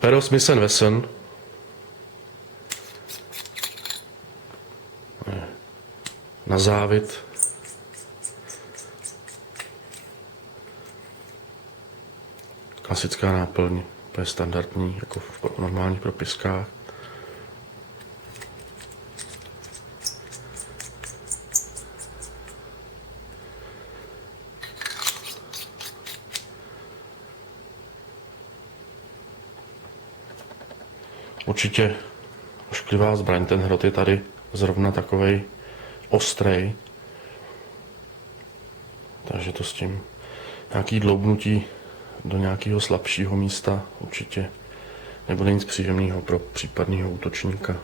Pero SWPENBK. Na závit. Klasická náplň, to je standardní, jako v normálních propiskách. Určitě ošklivá zbraň, ten hrot je tady zrovna takovej ostrej. Takže to s tím nějaký dloubnutí do nějakého slabšího místa určitě nebude nic příjemného pro případného útočníka.